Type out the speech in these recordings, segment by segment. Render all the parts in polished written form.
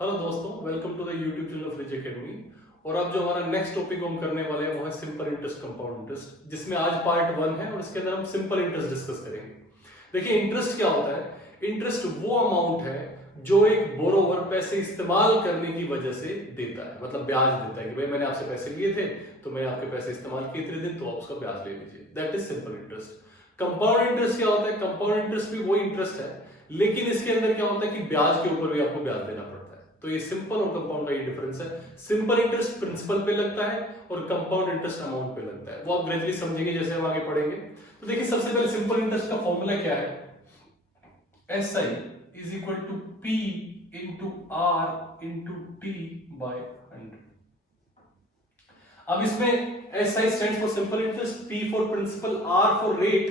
Hello दोस्तों, welcome to the YouTube channel of Rich Academy. और अब जो हमारा नेक्स्ट टॉपिक हम करने वाले हैं वो है सिंपल इंटरेस्ट, कंपाउंड इंटरेस्ट, जिसमें आज पार्ट 1 है और इसके अंदर हम सिंपल इंटरेस्ट डिस्कस करेंगे। देखिए, इंटरेस्ट क्या होता है? इंटरेस्ट वो अमाउंट है जो एक बोरोवर पैसे इस्तेमाल करने की वजह से देता है, मतलब ब्याज देता है कि भाई मैंने आपसे पैसे लिए थे तो मैंने आपके पैसे इस्तेमाल किए इतने दिन, तो आप उसका ब्याज ले लीजिए। That is simple interest. Compound interest क्या होता है? कंपाउंड इंटरेस्ट भी वही इंटरेस्ट है, लेकिन इसके अंदर क्या होता है कि ब्याज के ऊपर भी आपको ब्याज देना पड़ता है। तो ये सिंपल और कंपाउंड का ये डिफरेंस है। सिंपल इंटरेस्ट प्रिंसिपल पे लगता है और कंपाउंड इंटरेस्ट अमाउंट पे लगता है। वो आप ग्रेजुअली समझेंगे जैसे हम आगे पढ़ेंगे। तो देखिए, सबसे पहले सिंपल इंटरेस्ट का फॉर्मूला क्या है? SI is equal to P into R into T by 100। अब इसमें SI stands for simple interest, P for principal, R for rate,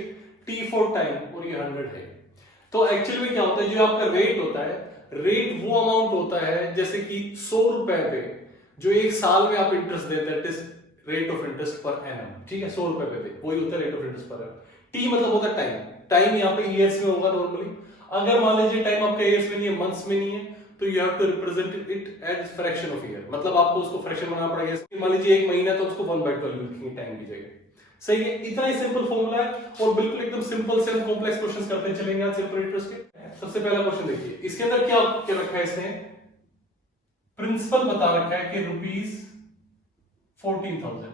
T for time और ये 100 है। तो एक्चुअली में क्या होता है, जो आपका रेट होता है, रेट वो अमाउंट होता है जैसे कि 100 रुपए पे जो एक साल में आप इंटरेस्ट देते हैं, rate of interest per annum. ठीक है, 100 रुपए पे वही होता है rate of interest per annum. T मतलब होता है टाइम। टाइम यहाँ पे ईयर्स में होगा नॉर्मली। अगर मान लीजिए टाइम आपका ईयर्स में नहीं है, मंथ्स में नहीं है, तो you have to represent it as fraction of year, मतलब आपको उसको फ्रैक्शन बनाना पड़ेगा। मान लीजिए एक महीना, तो उसको 1/12 लिखेंगे टाइम की जगह। सही है, इतना ही सिंपल फॉर्मूला है और बिल्कुल एकदम सिंपल से हम कॉम्प्लेक्स क्वेश्चंस करते चलेंगे आज सिंपल इंटरेस्ट के। सबसे पहला क्वेश्चन देखिए, इसके अंदर क्या क्या रखा है? इसने प्रिंसिपल बता रखा है कि ₹14,000।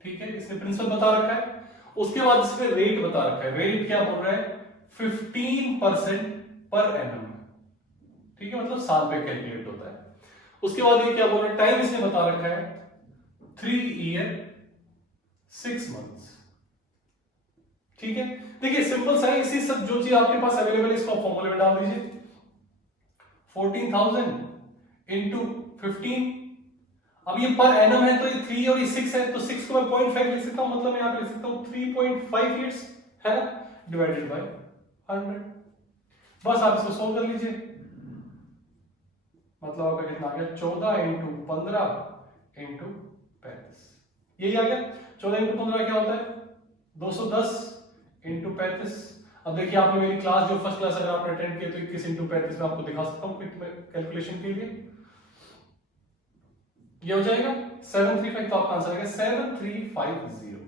ठीक है, इसने प्रिंसिपल बता रखा है। उसके बाद इसमें रेट बता रखा है। रेट क्या बोल रहा है? 15% पर एनम। ठीक है, मतलब साल पे कैलकुलेट होता है। उसके बाद ये क्या बोल रहा है? टाइम इसने बता रखा है 3 ईयर 6 मंथ्स। ठीक है, देखिए सिंपल सा है। इसी सब जो चीज आपके पास अवेलेबल है इसको फॉर्मूले में डाल दीजिए। 14,000 इंटू 15। अब ये पर एनम है तो ये 3 और ये 6 है, तो 6 को मैं 0.5 लिख सकता हूं, मतलब मैं यहां पे लिख सकता हूं 3.5 ईयर्स, है ना, डिवाइडेड बाय 100। बस आप इसको सोल्व कर लीजिए। मतलब आपका कितना आ गया? 14 इंटू 15 इंटू 35। यही आ गया। 14 इंटू 15 क्या होता है? 210 इंटू 35। अब देखिए, आपने मेरी क्लास जो फर्स्ट क्लास अगर आपने अटेंड किया तो 21 इंटू 35 में आपको दिखा सकता हूँ कैलकुलेशन के लिए। ये हो जाएगा 735। तो आपका आंसर आएगा 7350।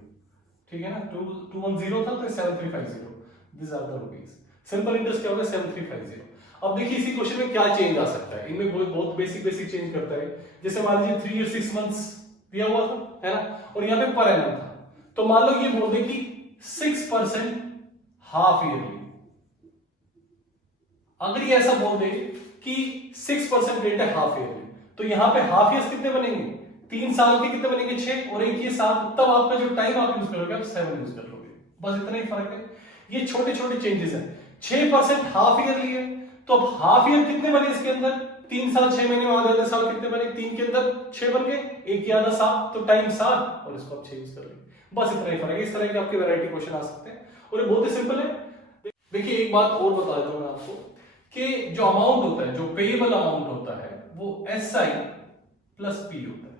ठीक है ना, 210 था तो 7350। This are the rupees. Simple interest क्या होगा? 7350। अब देखिए, इसी क्वेश्चन में क्या चेंज आ सकता है। इनमें बहुत बेसिक चेंज करता है। जैसे मान लीजिए 3 ईयर 6 मंथ्स दिया हुआ था, है ना, और यहाँ पे पर एनम था। तो मान लो ये बोल दे कि 6% हाफ ईयरली। अगर ये ऐसा बोल दे कि 6% रेट है हाफ ईयरली, तो यहां पे हाफ ईयर्स कितने बनेंगे? 3 साल के कितने बनेंगे? 6, और एक ये 7। तब आपका जो टाइम आप यूज करोगे आप 7 यूज कर लोगे। बस इतना ही फर्क है। ये छोटे छोटे चेंजेस हैं। 6% हाफ ईयरली है, तो अब हाफ ईयर कितने बने इसके अंदर? 3 साल 6 महीने में आधे साल कितने बने? 3 के अंदर 6 बन गए, एक आधा 7, तो टाइम 7, और इसको आप 6 यूज कर लेंगे। बस इतना ही फर्क है। इस तरह के आपके वैरायटी क्वेश्चन आ सकते हैं और ये बहुत ही सिंपल है। देखिए, एक बात और बता देता हूं मैं आपको कि जो अमाउंट होता है, जो पेएबल अमाउंट होता है, वो SI प्लस P होता है।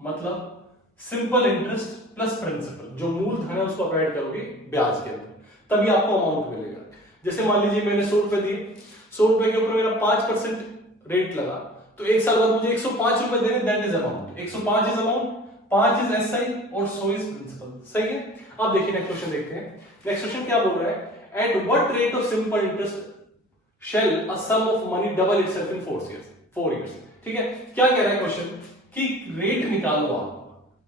मतलब सिंपल इंटरेस्ट प्लस प्रिंसिपल, जो मूलधन है उसको आप ऐड करोगे ब्याज के अंदर, तभी आपको अमाउंट मिलेगा। जैसे मान लीजिए मैंने 100 रुपए दिए, 100 रुपए के ऊपर मेरा 5% रेट लगा, तो एक साल बाद मुझे 105 रुपए देने, that is amount. 105 is amount, 5 is SI और 100 इज प्रिंसिपल। सही है। अब देखिए नेक्स्ट क्वेश्चन देखते हैं। नेक्स्ट क्वेश्चन क्या बोल रहा है? At what rate of simple interest shall a sum of money double itself in 4 years? ठीक है, क्या कह रहा है क्वेश्चन कि रेट निकालो आप।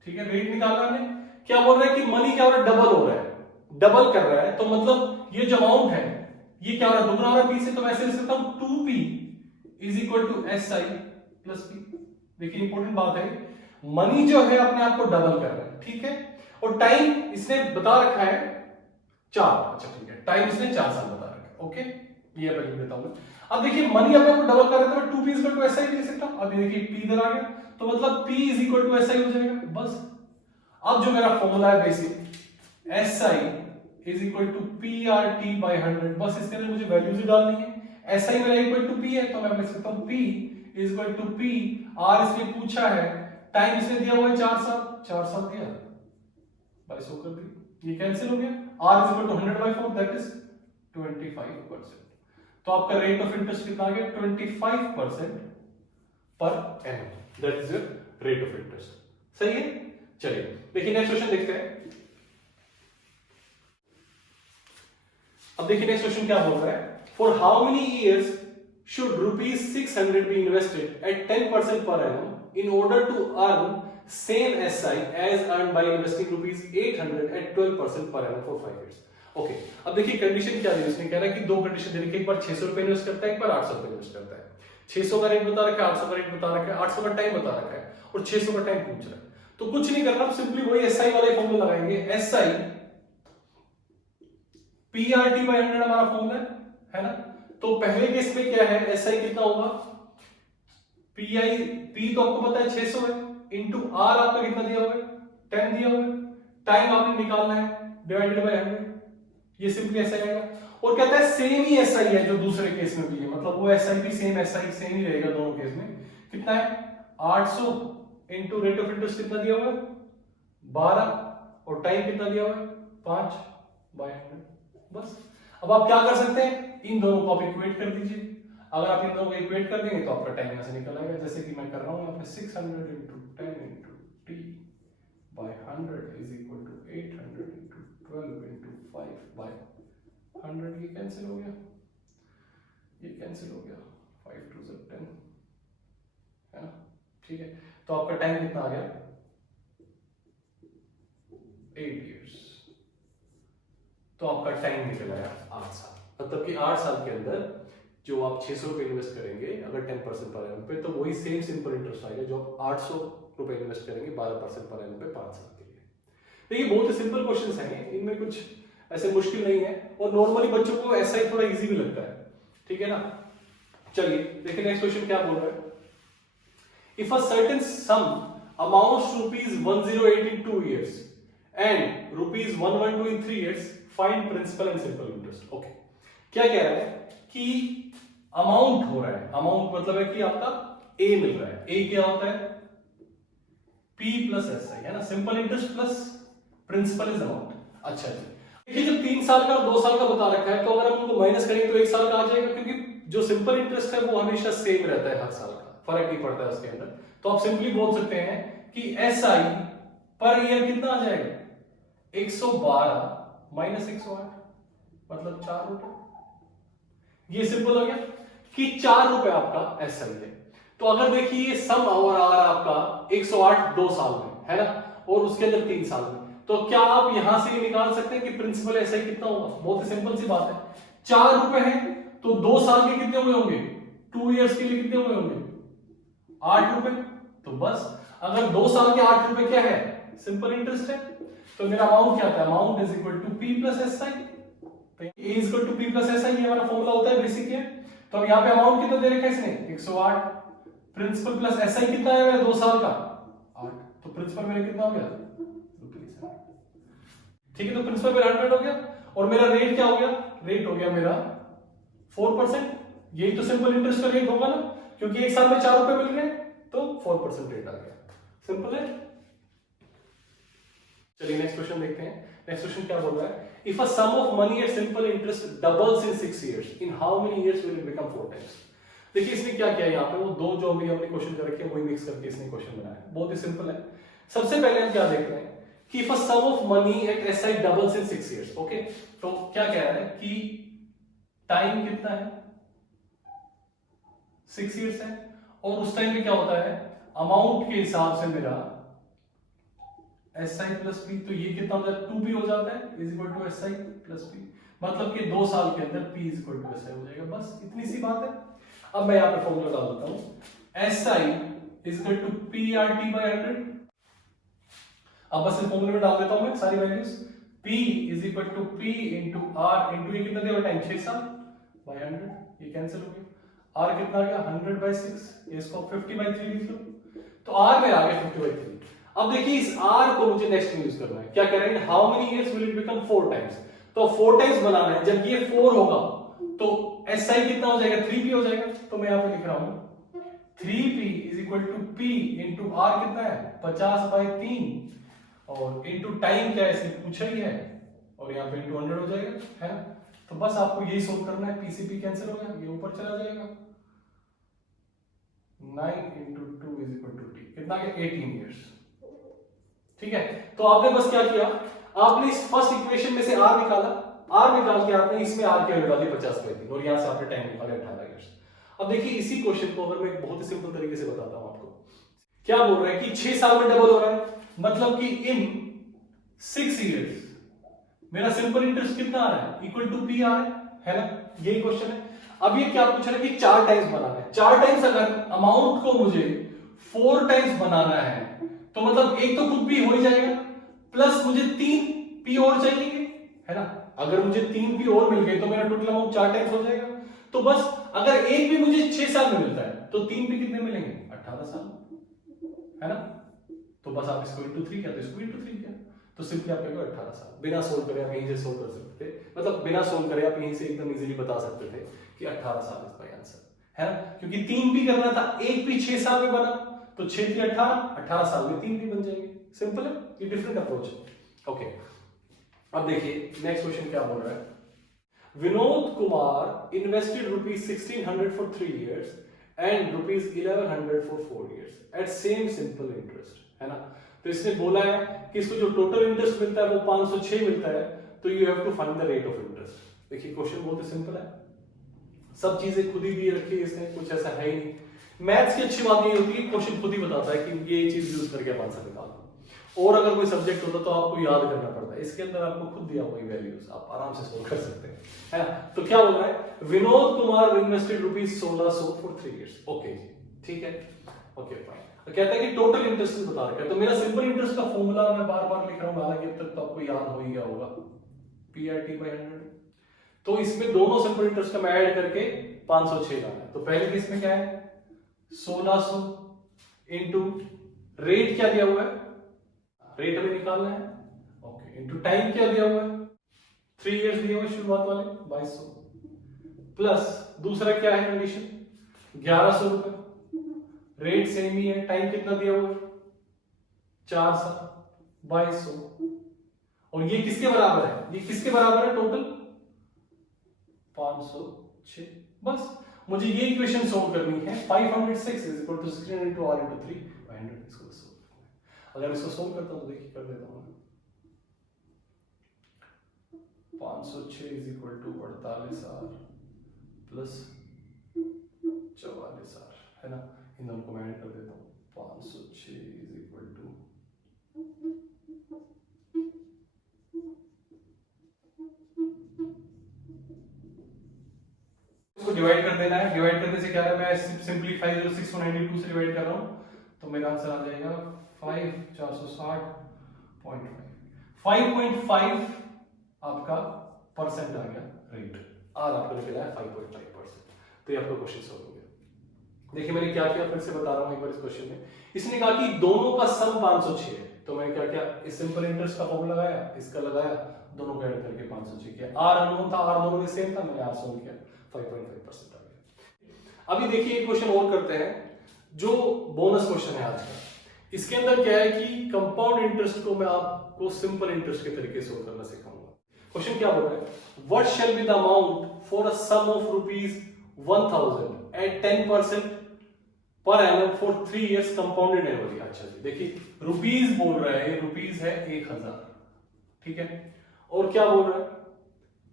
ठीक है, रेट निकालना है। क्या बोल रहा है कि मनी क्या हो रहा है? डबल हो रहा है, डबल कर रहा है। तो मतलब ये जो अमाउंट है ये क्या हो रहा है? दुगना हो रहा है P से। तो मैं ऐसे लिख सकता हूं 2P is equal to SI plus P। देखिए, इंपॉर्टेंट बात है, मनी जो है अपने आप को डबल कर रहा है। ठीक है, और टाइम इसने बता रखा है 4। अच्छा ठीक है, टाइम इसने 4 साल बता रखा है। ओके, ये मैं लिख देता हूं। अब देखिए, मनी अपने को डबल कर रहा है तो 2P is equal to SI लिख सकता हूं। अब ये देखिए P इधर आ गया, तो मतलब P is equal to SI हो जाएगा। बस अब जो मेरा फॉर्मूला है basic, SI is equal to PRT by 100। बस इसके अंदर मुझे वैल्यूज ही डालनी है। SI मेरा इक्वल टू P है, तो मैं लिख सकता हूं P is equal to P। R इसने पूछा है, टाइम इसने दिया हुआ है 4 साल, 4 साल दिया, बाय 100 कर दी, ये कैंसिल हो गया। R is equal to 100/4, that is 25%। तो आपका रेट ऑफ इंटरेस्ट कितना आ गया? 25% per annum, that is your rate of interest. सही है। चलिए देखिए नेक्स्ट क्वेश्चन देखते हैं। अब देखिए नेक्स्ट क्वेश्चन क्या बोल रहा है, for how many years should rupees 600 be invested at 10% per annum in order to earn same SI as earned by investing rupees 800 at 12% per annum for 5 years। Okay अब देखिए कंडीशन क्या दी उसने, कह रहा है कि दो कंडीशन दे रखी है, एक बार 600 रुपए इन्वेस्ट करता है, एक बार 800 रुपए इन्वेस्ट करता है। 600 का रेट बता रखा है, 800 का रेट बता रखा है, 800 का टाइम बता रखा है और 600 का टाइम पूछ रहा है। तो कुछ नहीं करना, सिंपली वही एसआई वाले फॉर्मूला लगाएंगे। एसआई पीआरटी बाय 100 हमारा फॉर्मूला है ना। तो पहले केस में क्या है, एसआई कितना होगा, पीआई पी तो आपको पता है 600 है, इंटू आर आपका कितना दिया हुआ है 10 दिया हुआ है, टाइम आपने निकालना है डिवाइडेड बाय 100, ये सिंपली एसआई आएगा। और कहता है सेम ही एसआई है जो दूसरे केस में भी है, मतलब वो एसआई भी सेम एसआई सेम ही रहेगा दोनों केस में। कितना है 800 इंटू रेट ऑफ इंटरेस्ट कितना दिया हुआ है 12 और टाइम कितना दिया हुआ है 5 बाय 100। बस अब आप क्या कर सकते हैं, इन दोनों को आप इक्वेट कर दीजिए। अगर आप इन दोनों को इक्वेट कर देंगे तो आपका टाइम यहां से निकल आएगा, जैसे कि मैं कर रहा हूं यहाँ पे 600 into 10 into T by 100 is equal to 800 into 12 into 5 by 100। ये कैंसिल हो गया, ये कैंसिल हो गया, 5 2 10 है ना। ठीक है, तो आपका टाइम कितना आ गया 8 इयर्स। तो आपका टाइम निकल आया 8 साल, मतलब कि 8 साल के अंदर जो आप 600 रुपए इन्वेस्ट करेंगे अगर 10% पर एनम पे, तो वही सेम सिंपल इंटरेस्ट आएगा जो आप 800 रुपए इन्वेस्ट करेंगे 12% पर एनम पे 5 साल के लिए। देखिए बहुत ही सिंपल क्वेश्चंस हैं, इनमें कुछ ऐसे मुश्किल नहीं है और नॉर्मली बच्चों को ऐसा ही थोड़ा इजी भी लगता है, ठीक है ना। चलिए देखिए नेक्स्ट क्वेश्चन क्या बोल रहा है, if a certain sum amounts rupees 108 in 2 years and rupees 112 in 3 years, find principal and simple interest. Okay क्या कह रहा है कि अमाउंट हो रहा है, अमाउंट मतलब है कि आपका ए मिल रहा है, ए क्या होता है पी प्लस एस आई है ना, simple interest plus principal is amount. अच्छा जी देखिए जब 3 साल का और 2 साल का बता रखा है तो अगर हम उनको माइनस करेंगे तो 1 साल का आ जाएगा, क्योंकि जो सिंपल इंटरेस्ट है वो हमेशा सेम रहता है हर साल का, फर्क नहीं पड़ता है उसके अंदर। तो आप सिंपली बोल सकते हैं कि एस आई पर ईयर कितना आ जाएगा 112 माइनस 108 मतलब 4 रुपए। ये सिंपल हो गया कि 4 रुपए आपका एसआई है। तो अगर देखिए ये सम और आर आपका 108 2 साल में है ना, और उसके अंदर 3 साल में, तो क्या आप यहां से ये निकाल सकते हैं कि प्रिंसिपल एसआई कितना होगा। बहुत ही सिंपल सी बात है, 4 रुपए है तो 2 साल के कितने हुए होंगे 2 इयर्स के लिए कितने हुए होंगे 8 रुपए। तो बस अगर 2 साल के 8 रुपए क्या है सिंपल इंटरेस्ट है, तो मेरा अमाउंट क्या था, amount is equal to P plus S I. तो A is equal to P plus S I, ये हमारा फॉर्मूला होता है बेसिक है। तो अब यहाँ पे अमाउंट कितना दे रखा है इसने 108, प्रिंसिपल प्लस एस आई कितना है मेरा 2 साल का 8, तो प्रिंसिपल मेरा कितना हो गया रुपीज। ठीक है, तो प्रिंसिपल मेरा 100 हो गया और मेरा रेट क्या हो गया, रेट हो गया मेरा 4%। यही तो सिंपल इंटरेस्ट का रेट होगा ना, क्योंकि एक साल में 4 रुपए मिल रहे हैं तो 4% रेट आ गया। सिंपल है। चलिए नेक्स्ट क्वेश्चन देखते हैं। नेक्स्ट क्वेश्चन क्या बोल रहा है, if a sum of money at simple interest doubles in 6 years, in how many years will it become 4 times। देखिए इसने क्या किया यहाँ पे, वो दो जो अभी हमने क्वेश्चन कर रखे हैं वही मिक्स करके इसने क्वेश्चन बनाया। बहुत ही सिंपल है। सबसे पहले हम क्या देखते हैं कि if a sum of money at SI doubles in 6 years, okay तो क्या कह रहा है कि टाइम कितना है 6 years है, और उस टाइम पे क्या होता है अमाउंट के हिसाब से मेरा एस आई प्लस पी, तो ये कितना होता है 2p हो जाता है is equal to S I plus P, मतलब कि 2 साल के अंदर p is equal to S I हो जाएगा। बस इतनी सी बात है। अब मैं यहाँ पे फॉर्मूला डाल देता हूँ, S I is equal to P R T by 100। अब बस इस फॉर्मूले में डाल देता हूँ मैं सारी values, p is equal to p into R into ये कितना दिया टाइम 6 साल बाई 100, ये कैंसिल हो गया। r कितना आ गया 100 बाई 6, इसको 50 बाई 3 लिख लो, तो r में आ गया 50 बाई 3। अब देखिए इस r को मुझे नेक्स्ट में यूज करना है। क्या कह रहे हैं, how many years will it become 4 times. तो 4 टाइम्स बनाना है, जब ये 4 होगा तो एस आई कितना हो जाएगा 3p हो जाएगा। तो मैं यहां पे लिख रहा हूं 3p is equal to p into R कितना है 50 बाई 3 और इंटू टाइम क्या है इसने पूछा ही है, और यहाँ पे इंटू 100 हो जाएगा है ना। तो बस आपको यही सोल्व करना है, पीसीपी कैंसिल हो गया, ये ऊपर चला जाएगा 9 into 2 is equal to T, कितना आ गया 18 ईयर्स। ठीक है, तो आपने बस क्या किया, आपने इस फर्स्ट इक्वेशन में से आर निकाला, आर निकाल के आपने इसमें आर की वैल्यू डाली 50/3 और यहां से आपने टाइम निकाला 18 ईयर्स। अब देखिए इसी क्वेश्चन को अगर मैं एक बहुत ही सिंपल तरीके से बताता हूं आपको, क्या बोल रहा है कि 6 साल में डबल हो रहा है, मतलब कि इन 6 इयर्स मेरा सिंपल इंटरेस्ट कितना आ रहा है, इक्वल टू पी आ रहा है ना, यही क्वेश्चन है। अब ये क्या पूछ रहा है कि 4 टाइम्स बनाना है, 4 टाइम्स अगर अमाउंट को मुझे 4 टाइम्स बनाना है तो मतलब एक तो खुद भी हो ही जाएगा, प्लस मुझे 3 पी और चाहिए, है ना। अगर मुझे 3 पी और मिल गए तो मेरा टोटल अमाउंट 4 टाइम्स हो जाएगा। तो बस अगर एक भी मुझे 6 साल में मिलता है तो 3 पी कितने मिलेंगे, 18 साल, है ना। तो बस आप इसको इंटू 3 किया तो इसको इंटू 3 किया, तो सिंपली आप कहोगे 18 साल। बिना सोल्व करे आप यहीं से सोल्व कर सकते थे, मतलब बिना सोल्व करे आप यहीं से एकदम इजीली बता सकते थे कि 18 साल इसका आंसर है ना, क्योंकि 3 भी करना था, एक भी 6 साल में बना तो 6 की 18 साल में 3 भी बन जाएंगे। सिंपल है, ये डिफरेंट अप्रोच है। ओके, अब देखिए नेक्स्ट क्वेश्चन क्या बोल रहा है, Vinod Kumar invested ₹1600 for 3 years and ₹1100 for 4 years at same simple interest, है ना। तो इसने बोला है कि इसको जो टोटल इंटरेस्ट मिलता है वो 506 मिलता है, तो you have to find the rate of interest. देखिए क्वेश्चन बहुत ही सिंपल है, सब चीजें खुद ही दी रखी है इसने, कुछ ऐसा है ही नहीं। मैथ्स की अच्छी बात ये होती है क्वेश्चन खुद ही बताता है कि ये चीज यूज करके आप आंसर निकाल दो, और अगर कोई सब्जेक्ट होता तो आपको याद करना पड़ता है, इसके अंदर आपको खुद दिया हुआ वैल्यूज आप आराम से सोल्व कर सकते हैं, है ना। तो क्या बोल रहा है, Vinod Kumar invested ₹1600 for 3 years. Okay ji, ठीक है, ओके फाइन। कहता है कि टोटल इंटरेस्ट बता रखा है, तो मेरा सिंपल इंटरेस्ट का फॉर्मूला मैं बार बार लिख रहा हूं, हालांकि अब तक तो आपको याद हो ही गया होगा, PRT/100। तो इसमें दोनों सिंपल इंटरेस्ट का मैं ऐड करके 506 लाना है। तो पहले केस में क्या है 1600 इंटू रेट क्या दिया हुआ है, रेट हमें निकालना है, ओके, इंटू टाइम क्या दिया हुआ है 3 इयर्स दिए हुए शुरुआत वाले 2200, प्लस दूसरा क्या है कंडीशन 1100 रुपए, रेट सेम ही है, टाइम कितना दिया हुआ है 4 साल 2200, और ये किसके बराबर है, ये किसके बराबर है टोटल 506। बस मुझे ये इक्वेशन सोल्व करनी है, 506 is equal to 16 into r into 3 by 100। इसको सोल्व करना है, अगर इसको सोल्व करता हूं तो देखिए कर देता हूं, 506 is equal to 48r plus 44r, है ना। इन दोनों को मैं ऐड कर देता हूं, 506 इज इक्वल टू इसको डिवाइड कर देना है, डिवाइड करने से क्या है, मैं सिंपली 50692 से डिवाइड कर रहा हूं, तो मेरा आंसर आ जाएगा 5460.5, 5.5 आपका परसेंट आ गया रेट, आर आपको निकला है 5.5%। तो ये आपका क्वेश्चन सॉल्व हो गया। देखिए मैंने क्या किया, फिर से बता रहा हूं एक बार इस क्वेश्चन में, इसने कहा कि दोनों का सम 506 है, तो मैंने क्या किया, इस सिंपल इंटरेस्ट का फॉर्मूला लगाया, इसका लगाया, दोनों को ऐड करके 506 किया, आर अननोन था, आर दोनों में सेम था, मैंने आर सॉल्व किया, 5.5% आ गया। अभी देखिए एक क्वेश्चन और करते हैं, जो बोनस क्वेश्चन है आज का। इसके अंदर क्या है कि कंपाउंड इंटरेस्ट को मैं आपको सिंपल इंटरेस्ट के तरीके से सोल्व करना सिखाऊंगा। क्वेश्चन क्या बोल रहा है, what shall be the amount for a sum of ₹1000 at 10% per annum for 3 years compounded annually. अच्छा जी, देखिए रुपीज बोल रहा है, रुपीज है 1000, ठीक है, और क्या बोल रहा है,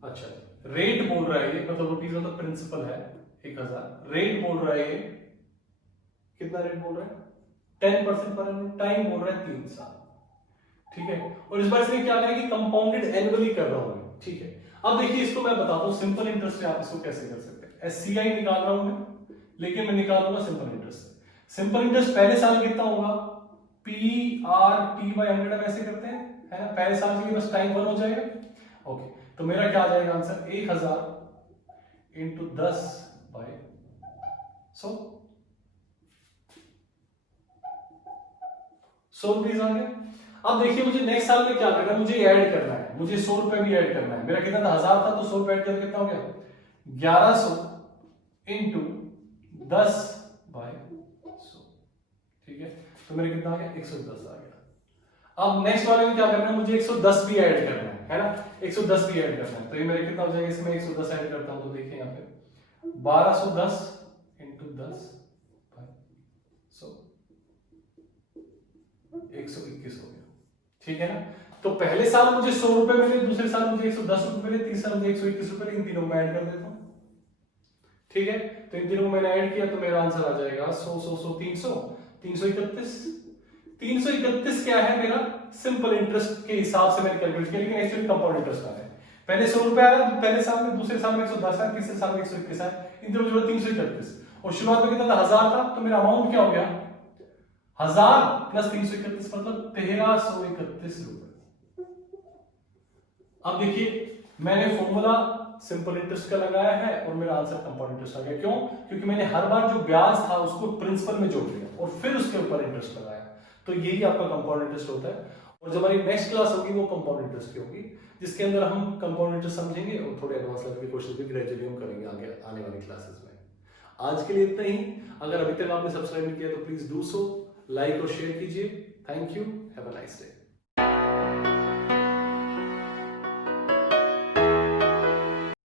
अच्छा रेट बोल रहा है ये, मतलब रुपीज मतलब प्रिंसिपल है 1000, रेट बोल रहा है ये, कितना रेट बोल रहा है 10% पर एनम, टाइम बोल रहा है 3 साल, ठीक है, और इस बार इसने क्या कहा कि कंपाउंडेड एनुअली कर रहा हूं, ठीक है। अब देखिए इसको मैं बताता हूं सिंपल इंटरेस्ट से आप इसको कैसे कर सकते हैं। SCI निकाल रहा हूं मैं, लेकिन मैं निकालूंगा सिंपल इंटरेस्ट से। सिंपल इंटरेस्ट पहले साल कितना होगा, PRT/100 हम ऐसे करते हैं, है ना, पहले साल के लिए बस टाइम 1 हो जाएगा, ओके। तो मेरा क्या आ जाएगा आंसर 1000 इंटू 10/100, 100 रुपीज आ गया। अब देखिए मुझे नेक्स्ट साल में क्या करना है, मुझे ऐड करना है, मुझे 100 रुपए भी ऐड करना है। मेरा कितना था 1000 था, तो 100 रुपए ऐड करके कितना हो गया 1100 इंटू 10/100, ठीक है, तो मेरे कितना आ गया 110 आ गया। अब नेक्स्ट वाले में क्या करना है, मुझे 110 भी ऐड करना है ना, 110 भी ऐड करना है, तो ये मेरे कितना हो जाएगा, इसमें 110 ऐड करता हूं तो देखिए यहाँ पे 1210 इंटू 10/100, 121 हो गया, ठीक है ना। तो पहले साल मुझे 100 रुपए मिले, दूसरे साल मुझे 110 रुपए मिले, तीसरे साल मुझे 121 रुपए, इन तीनों में ऐड कर देता हूं, ठीक है। तो इन तीनों में मैंने ऐड किया तो मेरा आंसर आ जाएगा 100 100 100 300 331। 331 क्या है मेरा सिंपल इंटरेस्ट के हिसाब से मैंने कैलकुलेट किया, लेकिन एक्चुअली कंपाउंड इंटरेस्ट आ रहा है। पहले 100 रुपए आया पहले साल में, दूसरे साल में 110 है, तीसरे साल में 121 है, इन दोनों जोड़े 331, और शुरुआत में कितना था 1000 था, तो मेरा अमाउंट क्या हो गया 1000 प्लस 331 मतलब 1331 रुपए। अब देखिए मैंने फॉर्मूला सिंपल इंटरेस्ट का लगाया है और मेरा आंसर कंपाउंड इंटरेस्ट आ गया। क्यों? क्योंकि मैंने हर बार जो ब्याज था उसको प्रिंसिपल में जोड़ दिया और फिर उसके ऊपर इंटरेस्ट लगाया। तो यही आपका कंपाउंड इंटरेस्ट होता है। और जब हमारी नेक्स्ट क्लास होगी वो कंपाउंड इंटरेस्ट की होगी, जिसके अंदर हम कंपाउंड इंटरेस्ट समझेंगे और थोड़े एडवांस लेवल के क्वेश्चन भी ग्रेजुअली हम करेंगे आगे आने वाली क्लासेस में। आज के लिए इतना ही। अगर अभी तक आपने सब्सक्राइब नहीं किया तो प्लीज डू सो, लाइक और शेयर कीजिए। Thank you, have a nice day.